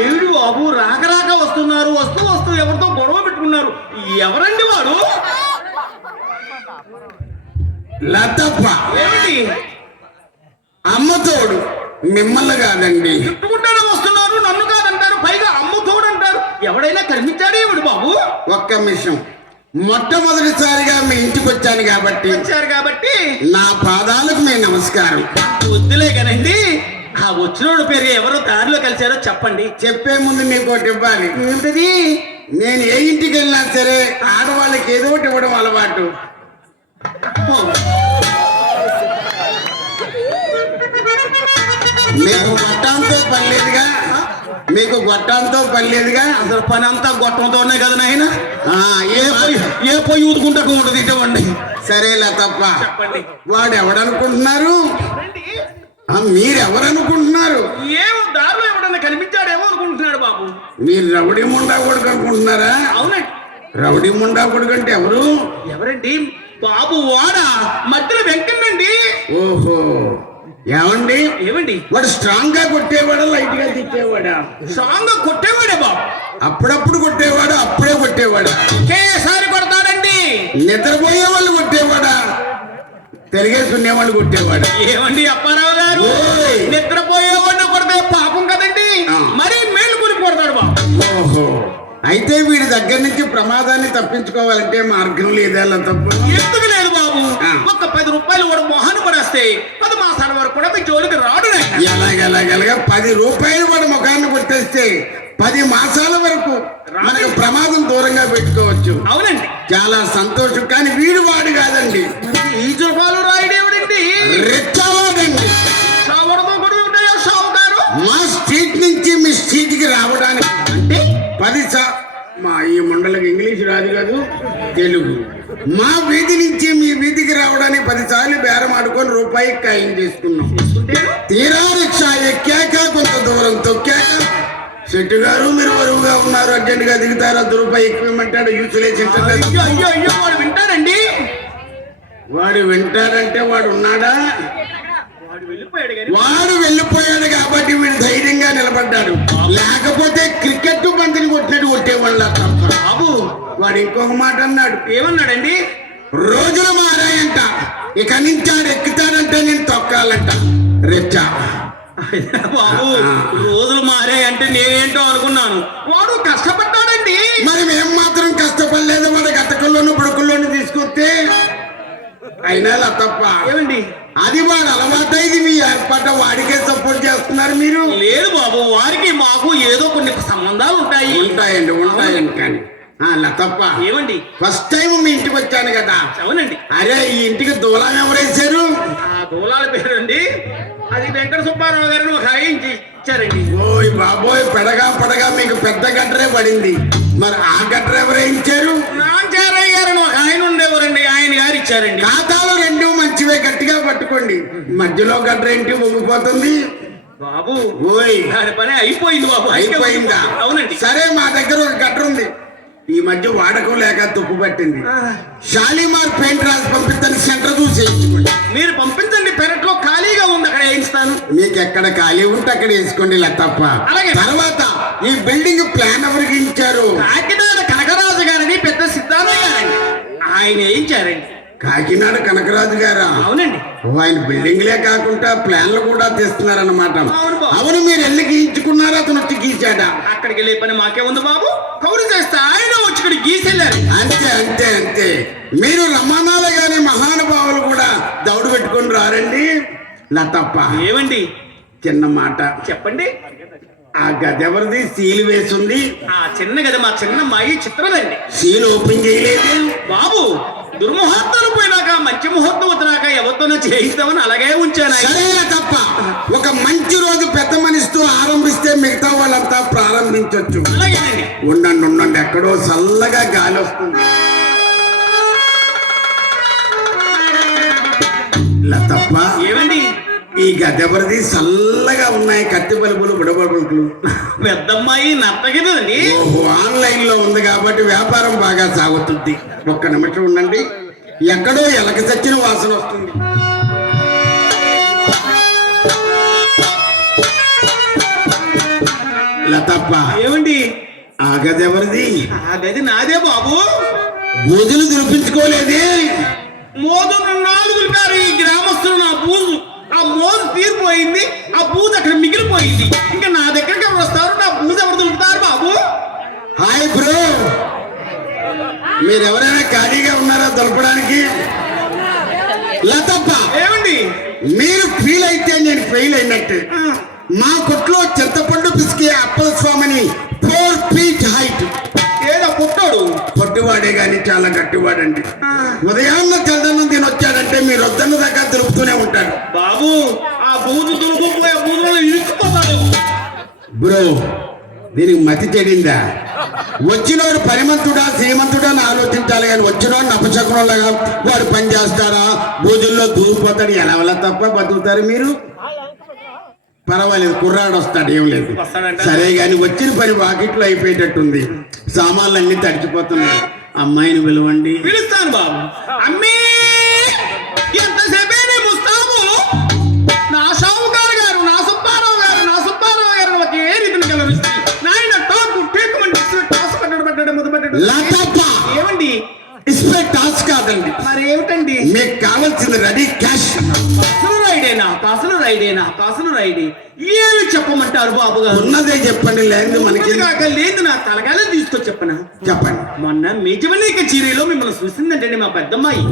ఏమిటి బాబు రాక రాక వస్తున్నారు. వస్తూ వస్తూ ఎవరితో గొడవ పెట్టుకున్నారు? ఎవరండి వాడు? లతప్ప. ఏమిటి? అమ్మతోడు మిమ్మల్ని కాదండి. చుట్టుకుంటానే వస్తున్నారు నన్ను కాదంటారు పైగా అమ్మతోడు అంటారు. ఎవడైనా కనిపించాడే ఇవిడు బాబు? ఒక్క నిమిషం. మొట్టమొదటిసారిగా మీ ఇంటికి వచ్చాను కాబట్టి వచ్చారు కాబట్టి నా పాదాలకు మీ నమస్కారం. వద్దులే కదండి. ఆ వచ్చినోడు పేరు ఎవరో దారిలో కలిశారో చెప్పండి. చెప్పే ముందు మీకు ఒకటి ఇవ్వాలి. ఏంటది నేను ఏ ఇంటికి వెళ్ళినా సరే ఆడవాళ్ళకి ఏదో ఒకటి ఇవ్వడం అలవాటు. మీకు గొట్టంతో పని లేదుగా? మీకు గొట్టంతో పని లేదుగా? అసలు పని అంతా గొట్టంతోనే కదా నాయన? ఏ ఏ పొయ్యి ఊదుకుంటా ఉంటుంది ఇటువంటి. సరేలా తప్ప. వాడు ఎవడనుకుంటున్నారు? మీరెవరనుకుంటున్నారు? ఏమో దారిలో ఎవడన్నా కనిపించాడేమో అనుకుంటున్నాడు బాబు. మీరు రౌడీ ముండా కొడుకు అనుకుంటున్నారా? అవునండి రౌడీ ముండా కొడుకు అంటే ఎవరు? ఎవరండి? బాబు వాడ? మధ్యలో వెంకన్నండి. ఓహో. ఏమండి? ఏమండి? వాడు స్ట్రాంగ్గా కొట్టేవాడా లైట్గా తిట్టేవాడా? సాంగ్ కొట్టేవాడే బాబు. అప్పుడప్పుడు కొట్టేవాడా అప్పుడే కొట్టేవాడా. ఒకేసారి కొడతాడండి. నిద్రపోయే వాళ్ళు కొట్టేవాడా? తిరిగేసుకునే వాళ్ళు కొట్టేవాడా. ఏమండి అప్పారావు. నిద్రపోయేవాడిని కొడితే పాపం కదండి. మరీ మేలు కొడతాడు బాబు. ఓహో. అయితే వీడి దగ్గర నుంచి ప్రమాదాన్ని తప్పించుకోవాలంటే మార్గం లేదా తప్ప? ఎందుకు లేదు బాబు. ఒక్క పది రూపాయలు కూడా మొహాన్ని పడేస్తే పది మాసాల వరకు కూడా మీ జోలికి రాడు. ఎలాగెలాగెలాగా పది రూపాయలు వాడు ముఖాన్ని కొట్టేస్తే పది మాసాల వరకు మనకు ప్రమాదం దూరంగా పెట్టుకోవచ్చు. అవునండి. చాలా సంతోషం. కానీ వీడు వాడు కాదండి. ఈ జోపాలు రాయుడేవుడండి రెచ్చవాడండి తెలుగు. మా వీధి నుంచి మీ వీధికి రావడానికి పది సార్లు బేరం ఆడుకొని రూపాయి ఖాయం చేసుకున్నాం. తీరా రిక్షా ఎక్కాక కొంత దూరం తొక్కాక శెట్టి గారు మీరు బరువుగా ఉన్నారు అర్జెంట్గా దిగుతారు రూపాయి అయ్యో అయ్యో వాడు వింటారండి వాడు వింటాడంటే వాడు ఉన్నాడా? వాడు వెళ్ళిపోయాడు కాబట్టి వీడు ధైర్యంగా నిలబడ్డాడు. లేకపోతే క్రికెట్ బంతిని కొట్టినట్టు కొట్టేవాళ్ళ వాడు ఇంకొక మాట అన్నాడు. ఏమన్నాడండి? రోజులు మారాయంట. ఇక నుంచి ఆడు ఎక్కుతాడంటే నేను తొక్కాలంట. రెచ్చా. బాబు రోజులు మారాయంటే నేనేంటో అనుకున్నాను. వాడు కష్టపడ్డాడండి. మరి మేము మాత్రం కష్టపడలేదు వాడు గతకుల్లోను బుడుకుల్లోను తీసుకొస్తే? అయినా అలా తప్ప ఏమండి? అది వాడు అలవాటైంది మీ ఏర్పాట వాడికే సపోర్ట్ చేస్తున్నారు మీరు. లేదు బాబు వారికి మాకు ఏదో కొన్ని సంబంధాలు ఉంటాయి. ఉంటాయండి ఉంటాయండి కానీ అలా తప్ప ఏమండి? ఫస్ట్ టైం మీ ఇంటికి వచ్చాను కదా. అవునండి. అరే ఈ ఇంటికి దూలం ఎవరేశారు? ఆ దూలాల పేరండి. అది వెంకట సుబ్బారావు గారిని ఒక ఆయన ఇచ్చి- ఇచ్చారండి ఓయ్ బాబోయ్ పెడగా పడగా మీకు పెద్ద గట్రే పడింది. మరి ఆ గట్ర ఎవరేయించారు? నాంచారయ్య గారిని ఒక ఆయన ఉండేవారండి. ఆయన గారు ఇచ్చారండి. ఖాతాలు రెండు మంచివే గట్టిగా పట్టుకోండి. మధ్యలో గట్ర ఏంటి వంగిపోతుంది బాబు ఓయ్. దాని పని అయిపోయింది బాబు. అయిపోయిందా? అవునండి. సరే మా దగ్గర ఈ మధ్య వాడకం లేక తుప్పు పట్టింది. షాలిమార్ పెయింట్ రాసి పంపిస్తాను సెంటర్ చూసి మీరు పంపించండి పెరట్లో ఖాళీగా ఉంది అక్కడ వేయిస్తాను. మీకు ఎక్కడ ఖాళీ ఉంటే అక్కడ వేసుకోండి ఇలా తప్ప. అలాగే. తర్వాత ఈ బిల్డింగ్ ప్లాన్ ఎవరికి ఇచ్చారు కాకినాడ కనకరాజు గారిని పెద్ద గారండి. ఆయన వేయించారండి. కాకినాడ కనకరాజు గారా? అవునండి. ఆయన బిల్డింగ్లే కాకుండా ప్లాన్లు కూడా తెస్తున్నారన్నమాట. అవును మీరు ఎల్లి గీయించుకున్నారా అతను వచ్చి గీచాడా అక్కడికి వెళ్ళే పని మాకే ఉంది బాబు. కౌరు చేస్తే ఆయన ఇక్కడ గీసెళ్ళారు అంతే అంతే అంతే. మీరు రమణాల గారి మహానుభావులు కూడా దౌడు పెట్టుకొని రారండి. నా తప్ప ఏమండి చిన్న మాట. చెప్పండి. ఆ గది ఎవరిది? సీలు వేసింది. ఆ చిన్న గది మా చిన్న మాయి చిత్రదండి సీల్ ఓపెన్ చేయలేదు. బాబు దుర్ముహూర్తాలు పోయినాక మంచి ముహూర్తం వచ్చినాక ఎవరితోనో చేయిస్తామని అలాగే ఉంచాను. సరేనా తప్ప ఒక మంచి రోజు పెద్ద మనిషితో ఆరంభిస్తే మిగతా వాళ్ళంతా అలాగేనండి ఉండండి ఉండండి ఎక్కడో చల్లగా గాలి వస్తుంది. తప్ప ఏమండి? ఈ గద్దెవరిది చల్లగా ఉన్నాయి కత్తి బలుపులు బుడబడుకులు పెద్దమ్మాయి నత్తగిదండి ఓహో ఆన్లైన్లో ఉంది కాబట్టి వ్యాపారం బాగా సాగుతుంది ఒక్క నిమిషం ఉండండి ఎక్కడో ఎలక చచ్చిన వాసన వస్తుంది ఇలా తప్ప ఏమండి? ఆ గది ఎవరిది? ఆ గది నాదే బాబు. బూజులు దులిపించుకోలేదే మోదు నాలుగు దులిపారు ఈ గ్రామస్తులు నా బూజు. ఆ మోజు తీరిపోయింది ఆ బూజు అక్కడ మిగిలిపోయింది. ఇంకా నా దగ్గరికి ఎవరు వస్తారు? నా బూజు ఎవరు దులుపుతారు బాబు? Hi bro. మీరు ఎవరైనా ఖాళీగా ఉన్నారా దొరకడానికి లతప్ప. ఏమండి? మీరు ఫీల్ అయితే నేను ఫెయిల్ అయినట్టు. మా కొట్లో చింతపండు పిసికే అప్పల స్వామిని ఫోర్ ఫీట్ హైట్. ఏదో పుట్టాడు? పొట్టివాడే గాని చాలా గట్టివాడండి. ఉదయాన్న చందనం తిని వచ్చాడంటే మీరు వద్దన్న దాకా దొరుకుతూనే ఉంటాడు బాబు ఆ బూజు దులుపుపోయి ఆ బూజులో ఇరుక్కుపోతాడు. బ్రో దీనికి మతి చెడిందా? వచ్చినోడు పరిమంతుడా శ్రీమంతుడా అని ఆలోచించాలి కానీ వచ్చినోడు నపశకునులాగా వాడు పని చేస్తారా భోజుల్లో దూరిపోతాడు. ఎలా వల్ల తప్ప బతుకుతారు మీరు? పర్వాలేదు కుర్రాడు వస్తాడు ఏం లేదు? సరే కానీ వచ్చిన పని వాకిట్లో అయిపోయేటట్టుంది. సామాన్లు అన్ని తడిచిపోతున్నాయి. అమ్మాయిని పిలవండి. పిలుస్తాను బాబు. అమ్మీ! ఎంతసేపే నీ ముస్తాబు. నా షావుకారు గారు నా సుబ్బారావు గారు నా సుబ్బారావు గారు ఒకే రీతిని కలరిస్తుంది నాయన టాకు టేకుమంటే టాస్ పట్టడం పట్టడం మొదలు పెట్టడం. ఏమండి? ఇస్పే టాస్ కాదండి. మరి ఏమిటండి మీకు కావాల్సింది రెడీ క్యాష్. అసలు రైడేనా అసలు రైడేనా అసలు రైడే ఏమి చెప్పమంటారు బాబు గారు? ఉన్నదే చెప్పండి లేదు మనకి కాక లేదు నా తలకాయలు తీసుకొచ్చి చెప్పనా? చెప్పండి. మొన్న మేజవల్లిక చీరలో మిమ్మల్ని చూసిందంటే మా పెద్దమ్మాయి.